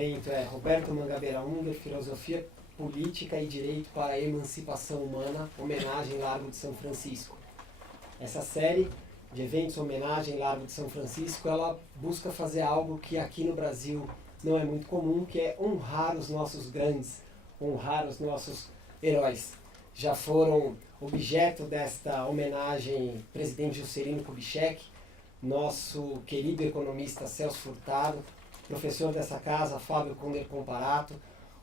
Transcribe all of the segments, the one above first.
evento é Roberto Mangabeira Unger, Filosofia Política e Direito para a Emancipação Humana, homenagem Largo de São Francisco. Essa série de eventos homenagem Largo de São Francisco, ela busca fazer algo que aqui no Brasil não é muito comum, que é honrar os nossos grandes, honrar os nossos heróis. Já foram objeto desta homenagem presidente Juscelino Kubitschek, nosso querido economista Celso Furtado, professor dessa casa Fábio Conder Comparato,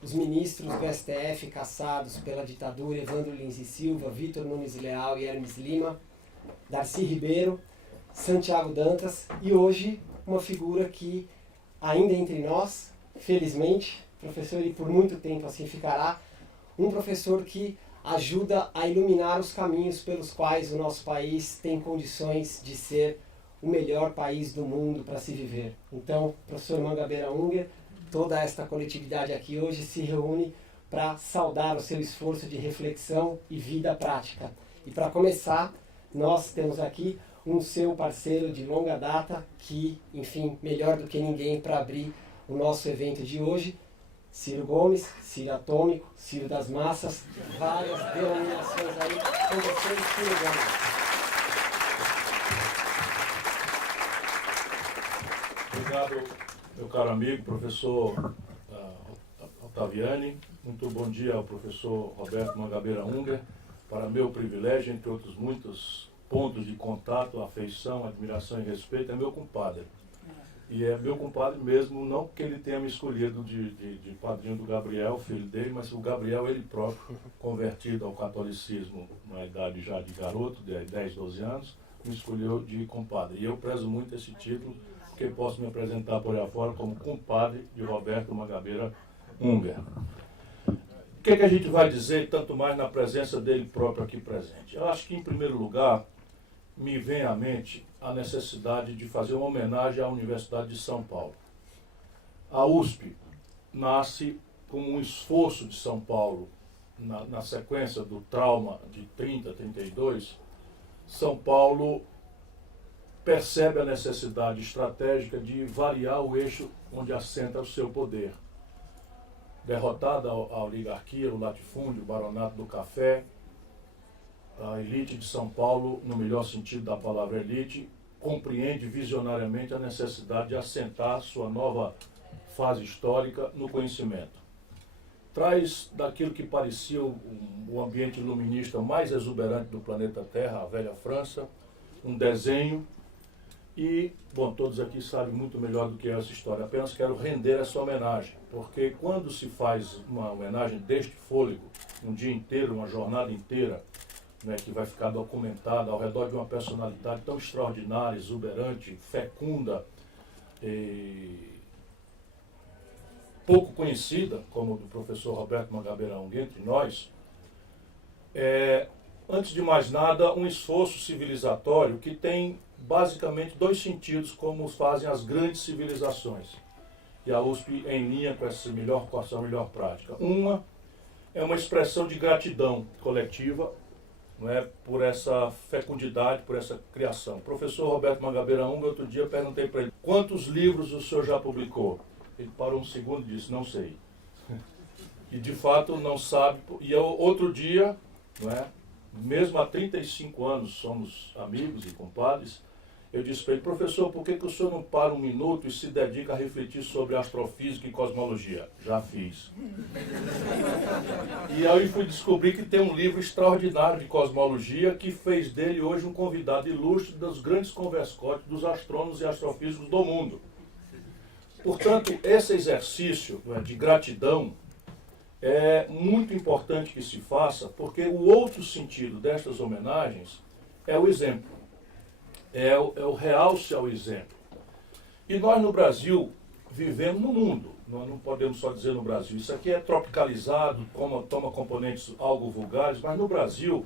os ministros do STF caçados pela ditadura Evandro Lins e Silva, Vitor Nunes Leal e Hermes Lima, Darcy Ribeiro, Santiago Dantas e hoje uma figura que ainda entre nós, felizmente, professor e por muito tempo assim ficará, um professor que ajuda a iluminar os caminhos pelos quais o nosso país tem condições de ser o melhor país do mundo para se viver. Então, professor Mangabeira Unger, toda esta coletividade aqui hoje se reúne para saudar o seu esforço de reflexão e vida prática. E para começar, nós temos aqui um seu parceiro de longa data que, enfim, melhor do que ninguém para abrir o nosso evento de hoje, Ciro Gomes, Ciro Atômico, Ciro das Massas, várias denominações aí com vocês, Ciro Gomes. Obrigado, meu caro amigo, professor Ottaviani. Muito bom dia ao professor Roberto Mangabeira Unger. Para meu privilégio, entre outros muitos pontos de contato, afeição, admiração e respeito, é meu compadre. E é meu compadre mesmo, não porque ele tenha me escolhido de padrinho do Gabriel, filho dele, mas o Gabriel, ele próprio, convertido ao catolicismo na idade já de garoto, de 10, 12 anos, me escolheu de compadre. E eu prezo muito esse título, porque posso me apresentar por aí afora como compadre de Roberto Mangabeira Unger. O que a gente vai dizer, tanto mais na presença dele próprio aqui presente? Eu acho que, em primeiro lugar, me vem à mente a necessidade de fazer uma homenagem à Universidade de São Paulo. A USP nasce como um esforço de São Paulo, na sequência do trauma de 30, 32, São Paulo percebe a necessidade estratégica de variar o eixo onde assenta o seu poder. Derrotada a oligarquia, o latifúndio, o baronato do café, a elite de São Paulo, no melhor sentido da palavra elite, compreende visionariamente a necessidade de assentar sua nova fase histórica no conhecimento. Traz daquilo que parecia o ambiente iluminista mais exuberante do planeta Terra, a velha França, um desenho. E, bom, todos aqui sabem muito melhor do que essa história. Apenas quero render essa homenagem, porque quando se faz uma homenagem deste fôlego, um dia inteiro, uma jornada inteira, né, que vai ficar documentada ao redor de uma personalidade tão extraordinária, exuberante, fecunda, pouco conhecida, como o do professor Roberto Mangabeira Unger entre nós, antes de mais nada, um esforço civilizatório que tem basicamente dois sentidos, como fazem as grandes civilizações. E a USP em linha com essa melhor prática. Uma é uma expressão de gratidão coletiva, não é, por essa fecundidade, por essa criação. O professor Roberto Mangabeira Unger, outro dia, perguntei para ele, quantos livros o senhor já publicou? Ele parou um segundo e disse, não sei. E de fato não sabe. E outro dia, não é, mesmo há 35 anos somos amigos e compadres, eu disse para ele, professor, por que o senhor não para um minuto e se dedica a refletir sobre astrofísica e cosmologia? Já fiz. E aí fui descobrir que tem um livro extraordinário de cosmologia que fez dele hoje um convidado ilustre dos grandes converscotes dos astrônomos e astrofísicos do mundo. Portanto, esse exercício, não é, de gratidão é muito importante que se faça, porque o outro sentido destas homenagens é o exemplo. É o realce ao exemplo. E nós no Brasil vivemos no mundo, nós não podemos só dizer no Brasil, isso aqui é tropicalizado, toma componentes algo vulgares, mas no Brasil,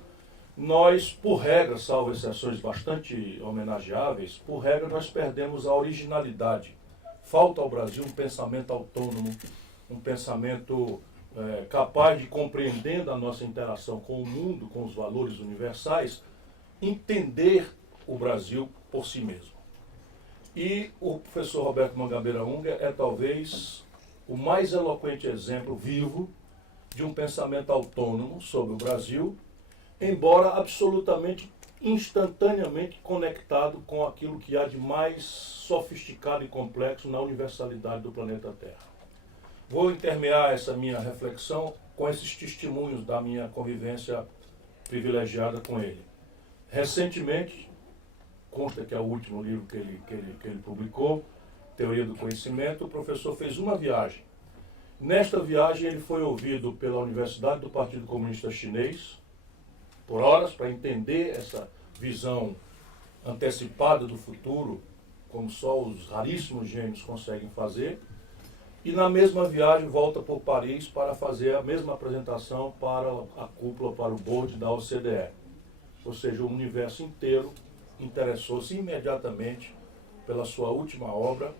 nós, por regra, salvo exceções bastante homenageáveis, por regra nós perdemos a originalidade. Falta ao Brasil um pensamento autônomo, um pensamento capaz de, compreendendo a nossa interação com o mundo, com os valores universais, entender o Brasil por si mesmo. E o professor Roberto Mangabeira Unger é talvez o mais eloquente exemplo vivo de um pensamento autônomo sobre o Brasil, embora absolutamente instantaneamente conectado com aquilo que há de mais sofisticado e complexo na universalidade do planeta Terra. Vou intermear essa minha reflexão com esses testemunhos da minha convivência privilegiada com ele. Recentemente, consta que é o último livro que ele publicou, Teoria do Conhecimento, o professor fez uma viagem. Nesta viagem ele foi ouvido pela Universidade do Partido Comunista Chinês, por horas, para entender essa visão antecipada do futuro, como só os raríssimos gênios conseguem fazer, e na mesma viagem volta por Paris para fazer a mesma apresentação para a cúpula, para o board da OCDE. Ou seja, o universo inteiro interessou-se imediatamente pela sua última obra,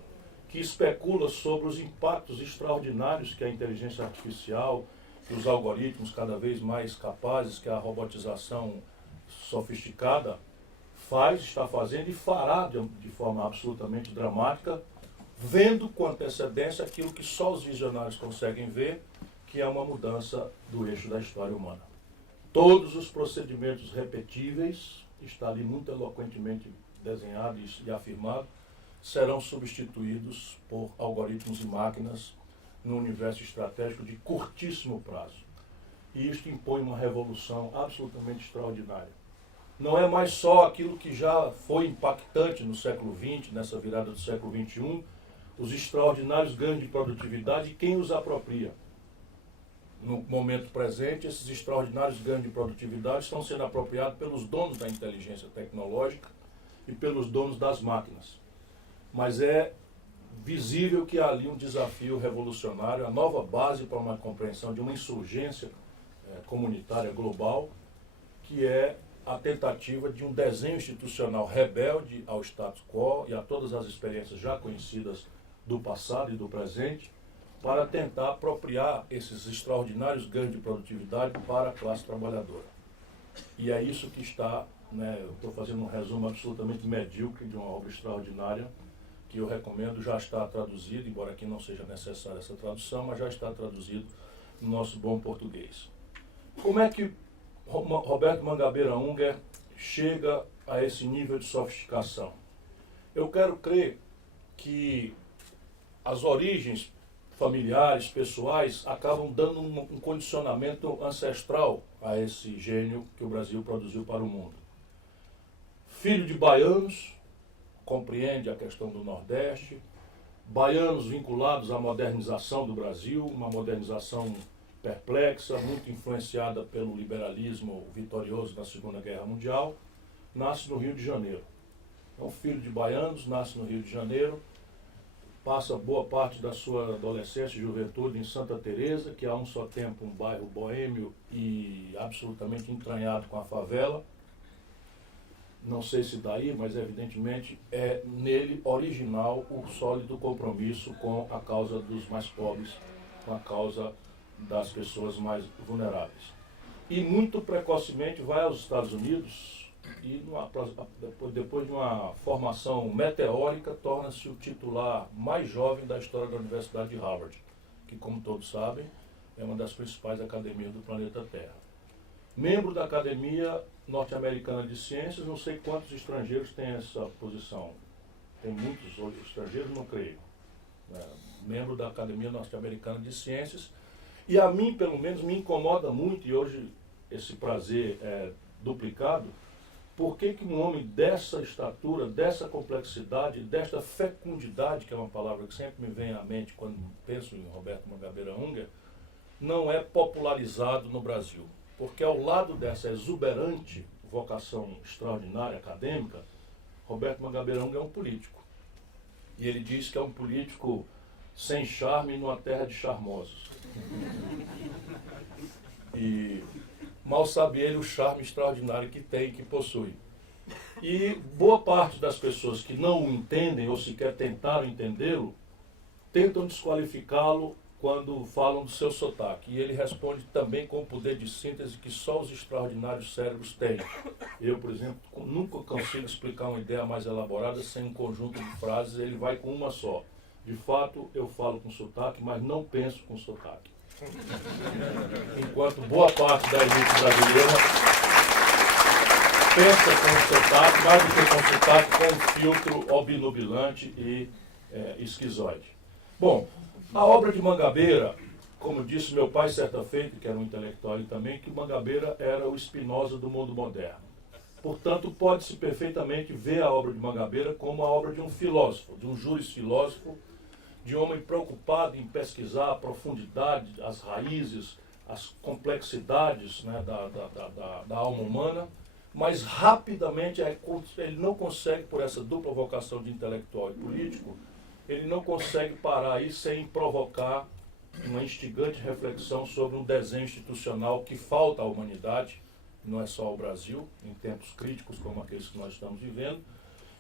que especula sobre os impactos extraordinários que a inteligência artificial, que os algoritmos cada vez mais capazes, que a robotização sofisticada está fazendo e fará de forma absolutamente dramática, vendo com antecedência aquilo que só os visionários conseguem ver, que é uma mudança do eixo da história humana. Todos os procedimentos repetíveis, está ali muito eloquentemente desenhado e afirmado, serão substituídos por algoritmos e máquinas no universo estratégico de curtíssimo prazo. E isto impõe uma revolução absolutamente extraordinária. Não é mais só aquilo que já foi impactante no século XX, nessa virada do século XXI, os extraordinários ganhos de produtividade e quem os apropria. No momento presente, esses extraordinários ganhos de produtividade estão sendo apropriados pelos donos da inteligência tecnológica e pelos donos das máquinas. Mas é visível que há ali um desafio revolucionário, a nova base para uma compreensão de uma insurgência comunitária global, que é a tentativa de um desenho institucional rebelde ao status quo e a todas as experiências já conhecidas do passado e do presente, para tentar apropriar esses extraordinários ganhos de produtividade para a classe trabalhadora. E é isso que está, eu estou fazendo um resumo absolutamente medíocre de uma obra extraordinária, que eu recomendo, já está traduzido, embora aqui não seja necessária essa tradução, mas já está traduzido no nosso bom português. Como é que Roberto Mangabeira Unger chega a esse nível de sofisticação? Eu quero crer que as origens familiares, pessoais, acabam dando um condicionamento ancestral a esse gênio que o Brasil produziu para o mundo. Filho de baianos, compreende a questão do Nordeste, baianos vinculados à modernização do Brasil, uma modernização perplexa, muito influenciada pelo liberalismo vitorioso da Segunda Guerra Mundial, nasce no Rio de Janeiro. Então, filho de baianos, nasce no Rio de Janeiro, passa boa parte da sua adolescência e juventude em Santa Teresa, que é a um só tempo um bairro boêmio e absolutamente entranhado com a favela. Não sei se daí, mas evidentemente é nele original o sólido compromisso com a causa dos mais pobres, com a causa das pessoas mais vulneráveis. E muito precocemente vai aos Estados Unidos e depois de uma formação meteórica torna-se o titular mais jovem da história da Universidade de Harvard, que, como todos sabem, é uma das principais academias do planeta Terra. Membro da Academia Norte-Americana de Ciências, não sei quantos estrangeiros têm essa posição. Tem muitos outros estrangeiros, não creio. Membro da Academia Norte-Americana de Ciências. E a mim, pelo menos, me incomoda muito, e hoje esse prazer é duplicado, por que um homem dessa estatura, dessa complexidade, desta fecundidade, que é uma palavra que sempre me vem à mente quando penso em Roberto Mangabeira Unger, não é popularizado no Brasil? Porque ao lado dessa exuberante vocação extraordinária acadêmica, Roberto Mangabeira Unger é um político. E ele diz que é um político sem charme numa terra de charmosos. E mal sabe ele o charme extraordinário que tem e que possui. E boa parte das pessoas que não o entendem ou sequer tentaram entendê-lo, tentam desqualificá-lo quando falam do seu sotaque. E ele responde também com o poder de síntese que só os extraordinários cérebros têm. Eu, por exemplo, nunca consigo explicar uma ideia mais elaborada sem um conjunto de frases, ele vai com uma só. De fato, eu falo com sotaque, mas não penso com sotaque. Enquanto boa parte da elite brasileira pensa com sotaque, mais do que com sotaque, com um filtro obnubilante e esquizoide. Bom, a obra de Mangabeira, como disse meu pai certa feita, que era um intelectual também, que Mangabeira era o Spinoza do mundo moderno. Portanto, pode-se perfeitamente ver a obra de Mangabeira como a obra de um filósofo, de um jurisfilósofo, de um homem preocupado em pesquisar a profundidade, as raízes, as complexidades, né, da alma humana, mas rapidamente ele não consegue, por essa dupla vocação de intelectual e político, ele não consegue parar aí sem provocar uma instigante reflexão sobre um desenho institucional que falta à humanidade, não é só ao Brasil, em tempos críticos como aqueles que nós estamos vivendo,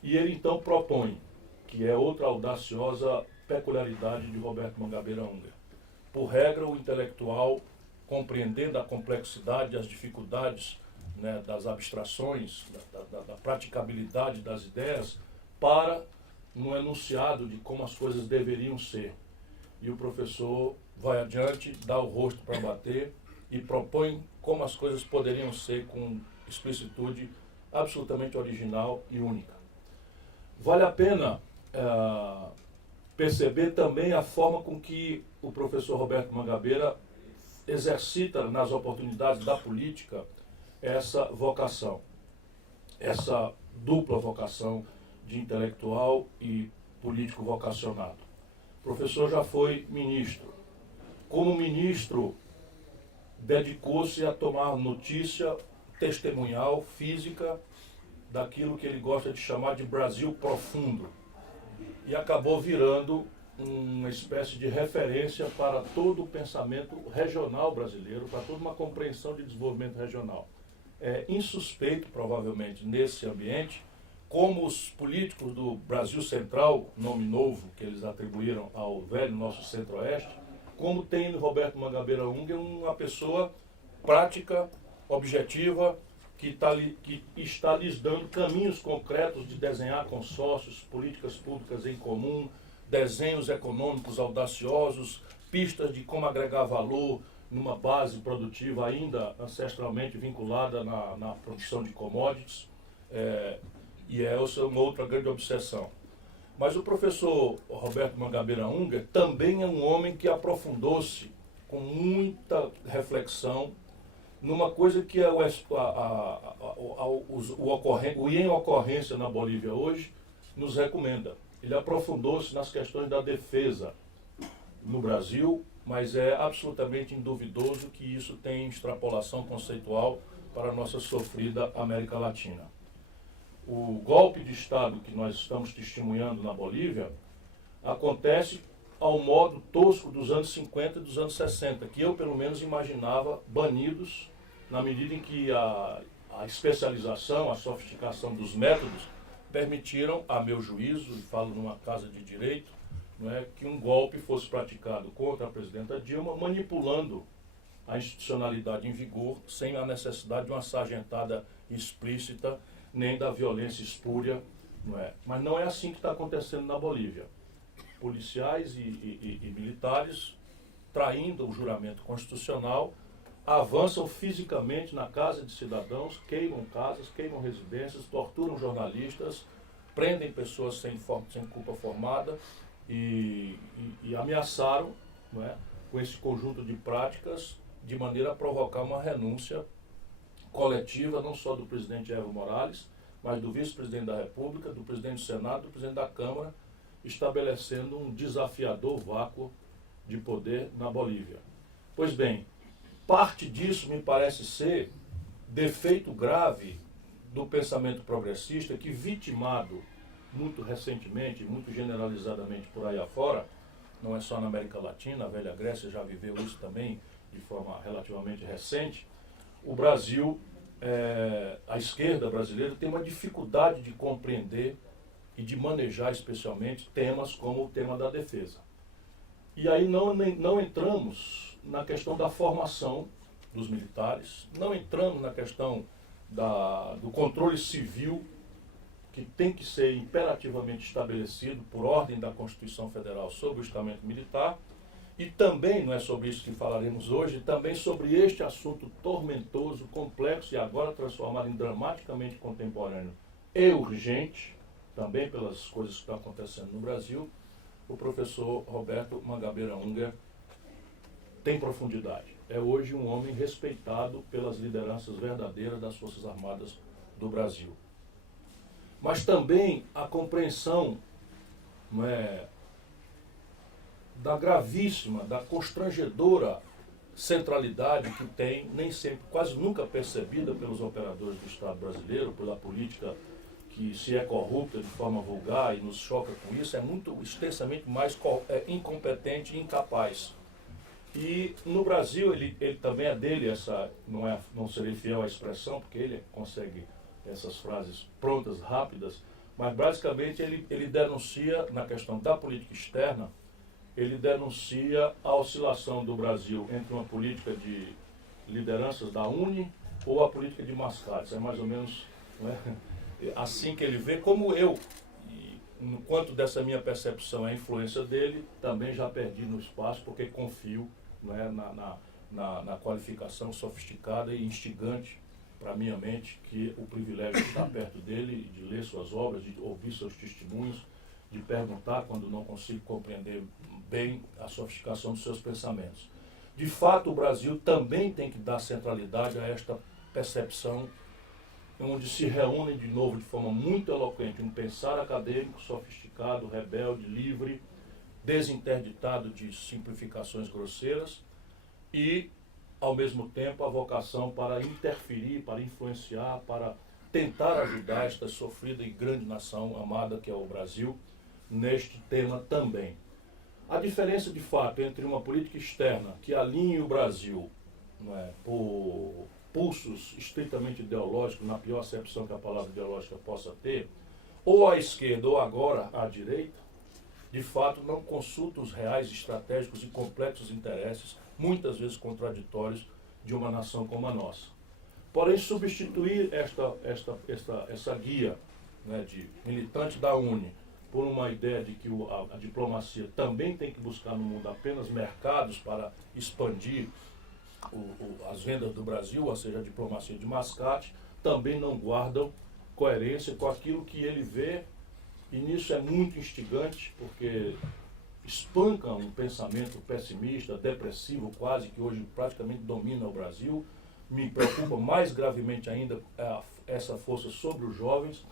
e ele então propõe, que é outra audaciosa peculiaridade de Roberto Mangabeira Unger. Por regra, o intelectual, compreendendo a complexidade, as dificuldades, né, das abstrações, da praticabilidade das ideias, para no enunciado de como as coisas deveriam ser. E o professor vai adiante, dá o rosto para bater e propõe como as coisas poderiam ser com explicitude absolutamente original e única. Vale a pena perceber também a forma com que o professor Roberto Mangabeira exercita nas oportunidades da política essa vocação, essa dupla vocação de intelectual e político vocacionado. O professor já foi ministro. Como ministro, dedicou-se a tomar notícia testemunhal, física, daquilo que ele gosta de chamar de Brasil profundo. E acabou virando uma espécie de referência para todo o pensamento regional brasileiro, para toda uma compreensão de desenvolvimento regional. É insuspeito, provavelmente, nesse ambiente, como os políticos do Brasil Central, nome novo que eles atribuíram ao velho nosso Centro-Oeste, como tem Roberto Mangabeira Unger uma pessoa prática, objetiva, que está lhes dando caminhos concretos de desenhar consórcios, políticas públicas em comum, desenhos econômicos audaciosos, pistas de como agregar valor numa base produtiva ainda ancestralmente vinculada na produção de commodities, e essa é uma outra grande obsessão. Mas o professor Roberto Mangabeira Unger também é um homem que aprofundou-se com muita reflexão numa coisa que o em ocorrência na Bolívia hoje nos recomenda. Ele aprofundou-se nas questões da defesa no Brasil, mas é absolutamente induvidoso que isso tem extrapolação conceitual para a nossa sofrida América Latina. O golpe de Estado que nós estamos testemunhando na Bolívia acontece ao modo tosco dos anos 50 e dos anos 60, que eu, pelo menos, imaginava banidos na medida em que a especialização, a sofisticação dos métodos permitiram, a meu juízo, e falo numa casa de direito, não é, que um golpe fosse praticado contra a presidenta Dilma, manipulando a institucionalidade em vigor, sem a necessidade de uma sargentada explícita, nem da violência espúria. Não é? Mas não é assim que está acontecendo na Bolívia. Policiais e militares, traindo o juramento constitucional, avançam fisicamente na casa de cidadãos, queimam casas, queimam residências, torturam jornalistas, prendem pessoas sem culpa formada e ameaçaram, não é, com esse conjunto de práticas de maneira a provocar uma renúncia coletiva, não só do presidente Evo Morales, mas do vice-presidente da República, do presidente do Senado, do presidente da Câmara, estabelecendo um desafiador vácuo de poder na Bolívia. Pois bem, parte disso me parece ser defeito grave do pensamento progressista que, vitimado muito recentemente, muito generalizadamente por aí afora, não é só na América Latina, a velha Grécia já viveu isso também de forma relativamente recente, o Brasil, a esquerda brasileira tem uma dificuldade de compreender e de manejar especialmente temas como o tema da defesa. E aí não entramos na questão da formação dos militares, não entramos na questão do controle civil que tem que ser imperativamente estabelecido por ordem da Constituição Federal sobre o estamento militar, e também, não é sobre isso que falaremos hoje, também sobre este assunto tormentoso, complexo e agora transformado em dramaticamente contemporâneo e urgente, também pelas coisas que estão acontecendo no Brasil, o professor Roberto Mangabeira Unger tem profundidade. É hoje um homem respeitado pelas lideranças verdadeiras das Forças Armadas do Brasil. Mas também a compreensão, não é, da gravíssima, da constrangedora centralidade que tem, nem sempre, quase nunca percebida pelos operadores do Estado brasileiro, pela política que se é corrupta de forma vulgar e nos choca com isso, é muito extensamente mais incompetente e incapaz. E no Brasil, ele também é dele, não serei fiel à expressão, porque ele consegue essas frases prontas, rápidas, mas basicamente ele denuncia, na questão da política externa, ele denuncia a oscilação do Brasil entre uma política de lideranças da UNE ou a política de mascates. É mais ou menos, não é, assim que ele vê, como eu, e no quanto dessa minha percepção é a influência dele, também já perdi no espaço, porque confio, não é, na qualificação sofisticada e instigante para a minha mente, que o privilégio de estar perto dele, de ler suas obras, de ouvir seus testemunhos, de perguntar quando não consigo compreender bem a sofisticação dos seus pensamentos. De fato, o Brasil também tem que dar centralidade a esta percepção, onde se reúne de novo de forma muito eloquente um pensar acadêmico, sofisticado, rebelde, livre, desinterditado de simplificações grosseiras e, ao mesmo tempo, a vocação para interferir, para influenciar, para tentar ajudar esta sofrida e grande nação amada que é o Brasil, neste tema também. A diferença, de fato, entre uma política externa que alinhe o Brasil, não é, por pulsos estritamente ideológicos, na pior acepção que a palavra ideológica possa ter, ou à esquerda ou agora à direita, de fato não consulta os reais estratégicos e complexos interesses, muitas vezes contraditórios, de uma nação como a nossa. Porém, substituir essa guia, né, de militante da UNE por uma ideia de que a diplomacia também tem que buscar no mundo apenas mercados para expandir as vendas do Brasil, ou seja, a diplomacia de mascate, também não guardam coerência com aquilo que ele vê, e nisso é muito instigante, porque espanca um pensamento pessimista, depressivo quase, que hoje praticamente domina o Brasil. Me preocupa mais gravemente ainda essa força sobre os jovens,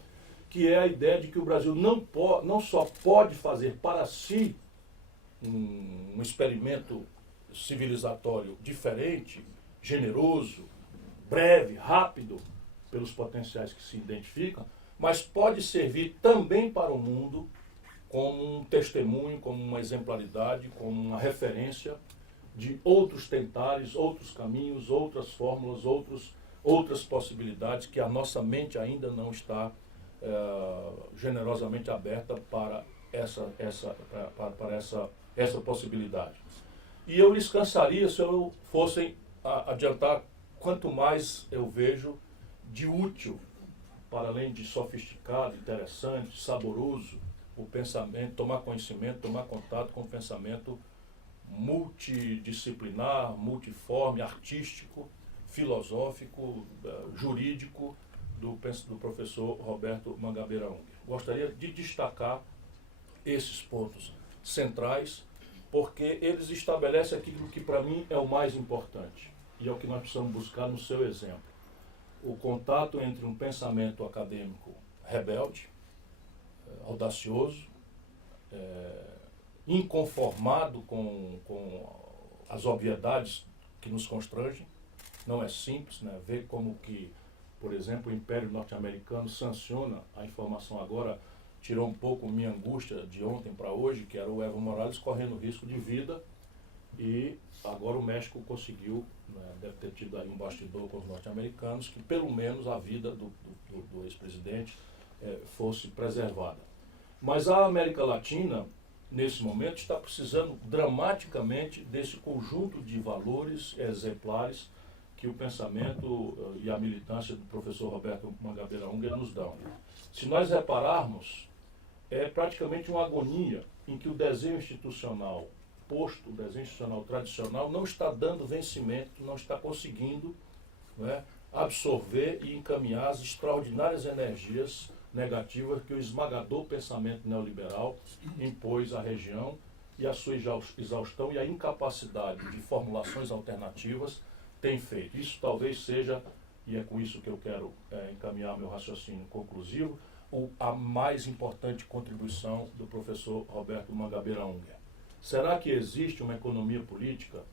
que é a ideia de que o Brasil não só pode fazer para si um experimento civilizatório diferente, generoso, breve, rápido, pelos potenciais que se identificam, mas pode servir também para o mundo como um testemunho, como uma exemplaridade, como uma referência de outros tentares, outros caminhos, outras fórmulas, outras possibilidades que a nossa mente ainda não está generosamente aberta para essa possibilidade. E eu lhes cansaria se eu fosse adiantar quanto mais eu vejo de útil, para além de sofisticado, interessante, saboroso, o pensamento, tomar conhecimento, tomar contato com o pensamento multidisciplinar, multiforme, artístico, filosófico, jurídico do professor Roberto Mangabeira Unger. Gostaria de destacar esses pontos centrais, porque eles estabelecem aquilo que para mim é o mais importante, e é o que nós precisamos buscar no seu exemplo. O contato entre um pensamento acadêmico rebelde, audacioso, inconformado com as obviedades que nos constrangem. Não é simples, né? Ver como que, por exemplo, o Império Norte-Americano sanciona a informação agora, tirou um pouco minha angústia de ontem para hoje, que era o Evo Morales correndo risco de vida, e agora o México conseguiu, né, deve ter tido aí um bastidor com os norte-americanos, que pelo menos a vida do ex-presidente fosse preservada. Mas a América Latina, nesse momento, está precisando dramaticamente desse conjunto de valores exemplares que o pensamento e a militância do professor Roberto Mangabeira Unger nos dão. Se nós repararmos, é praticamente uma agonia em que o desenho institucional posto, o desenho institucional tradicional, não está dando vencimento, não está conseguindo, não é, absorver e encaminhar as extraordinárias energias negativas que o esmagador pensamento neoliberal impôs à região, e a sua exaustão e a incapacidade de formulações alternativas tem feito. Isso talvez seja, e é com isso que eu quero encaminhar meu raciocínio conclusivo, a mais importante contribuição do professor Roberto Mangabeira Unger. Será que existe uma economia política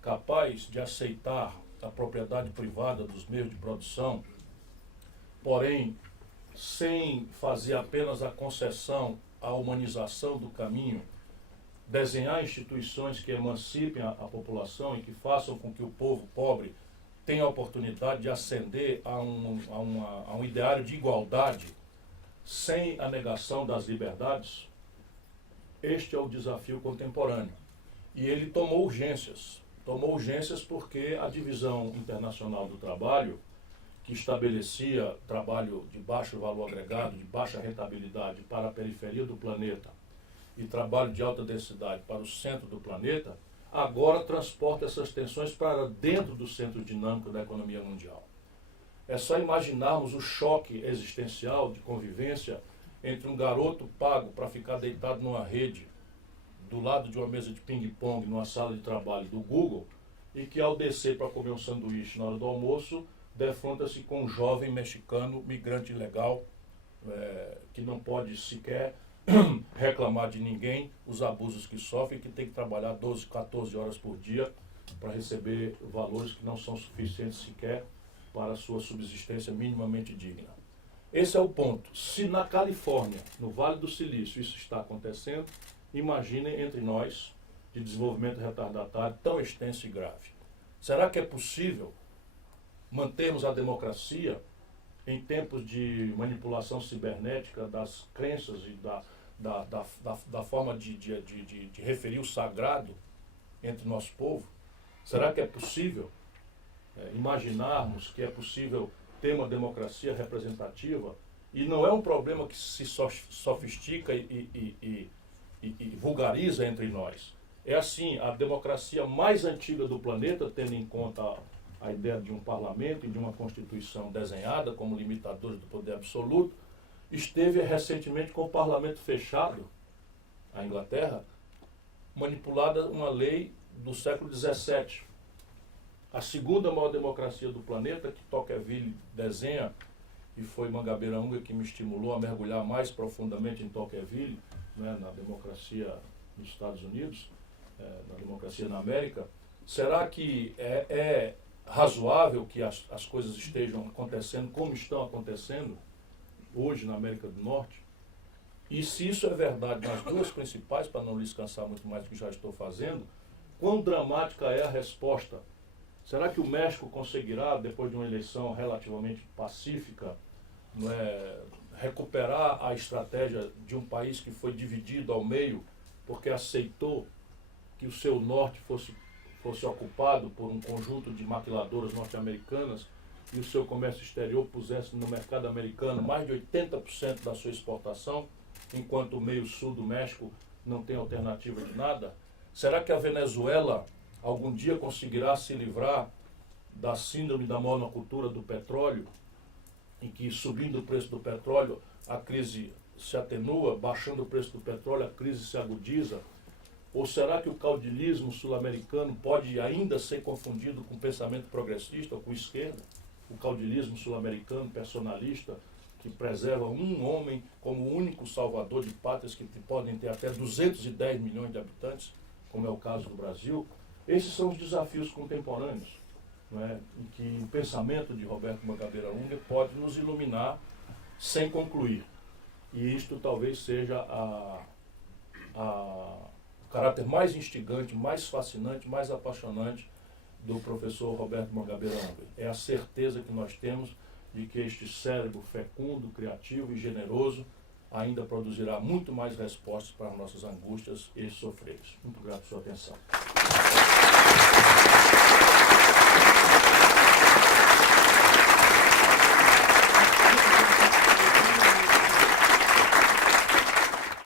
capaz de aceitar a propriedade privada dos meios de produção, porém sem fazer apenas a concessão à humanização do caminho, desenhar instituições que emancipem a população e que façam com que o povo pobre tenha a oportunidade de ascender a um ideário de igualdade sem a negação das liberdades? Este é o desafio contemporâneo. E ele tomou urgências. Tomou urgências porque a divisão internacional do trabalho, que estabelecia trabalho de baixo valor agregado, de baixa rentabilidade para a periferia do planeta, e trabalho de alta densidade para o centro do planeta, agora transporta essas tensões para dentro do centro dinâmico da economia mundial. É só imaginarmos o choque existencial de convivência entre um garoto pago para ficar deitado numa rede do lado de uma mesa de ping-pong numa sala de trabalho do Google e que, ao descer para comer um sanduíche na hora do almoço, defronta-se com um jovem mexicano, migrante ilegal, que não pode sequer reclamar de ninguém, os abusos que sofre, que tem que trabalhar 12, 14 horas por dia para receber valores que não são suficientes sequer para a sua subsistência minimamente digna. Esse é o ponto. Se na Califórnia, no Vale do Silício, isso está acontecendo, imaginem entre nós, de desenvolvimento retardatário tão extenso e grave. Será que é possível mantermos a democracia em tempos de manipulação cibernética das crenças e da forma de referir o sagrado entre nosso povo? Será que é possível imaginarmos que é possível ter uma democracia representativa? E não é um problema que se sofistica e vulgariza entre nós. É assim, a democracia mais antiga do planeta, tendo em conta a ideia de um parlamento e de uma constituição desenhada como limitadores do poder absoluto, esteve recentemente com o parlamento fechado, a Inglaterra, manipulada uma lei do século XVII. A segunda maior democracia do planeta, que Tocqueville desenha, e foi Mangabeira Unger que me estimulou a mergulhar mais profundamente em Tocqueville, né, na democracia nos Estados Unidos, na democracia na América. Será que é razoável que as coisas estejam acontecendo como estão acontecendo hoje na América do Norte? E se isso é verdade nas duas principais, para não lhes cansar muito mais do que já estou fazendo, quão dramática é a resposta? Será que o México conseguirá, depois de uma eleição relativamente pacífica, recuperar a estratégia de um país que foi dividido ao meio porque aceitou que o seu norte fosse ocupado por um conjunto de maquiladoras norte-americanas e o seu comércio exterior pusesse no mercado americano mais de 80% da sua exportação, enquanto o meio sul do México não tem alternativa de nada? Será que a Venezuela algum dia conseguirá se livrar da síndrome da monocultura do petróleo, em que, subindo o preço do petróleo, a crise se atenua, baixando o preço do petróleo, a crise se agudiza? Ou será que o caudilismo sul-americano pode ainda ser confundido com pensamento progressista ou com esquerda? O caudilismo sul-americano personalista, que preserva um homem como o único salvador de pátrias que podem ter até 210 milhões de habitantes, como é o caso do Brasil. Esses são os desafios contemporâneos, não é? Em que o pensamento de Roberto Mangabeira Unger pode nos iluminar sem concluir. E isto talvez seja o caráter mais instigante, mais fascinante, mais apaixonante do professor Roberto Mangabeira Unger. É a certeza que nós temos de que este cérebro fecundo, criativo e generoso ainda produzirá muito mais respostas para as nossas angústias e sofreres. Muito grato pela sua atenção.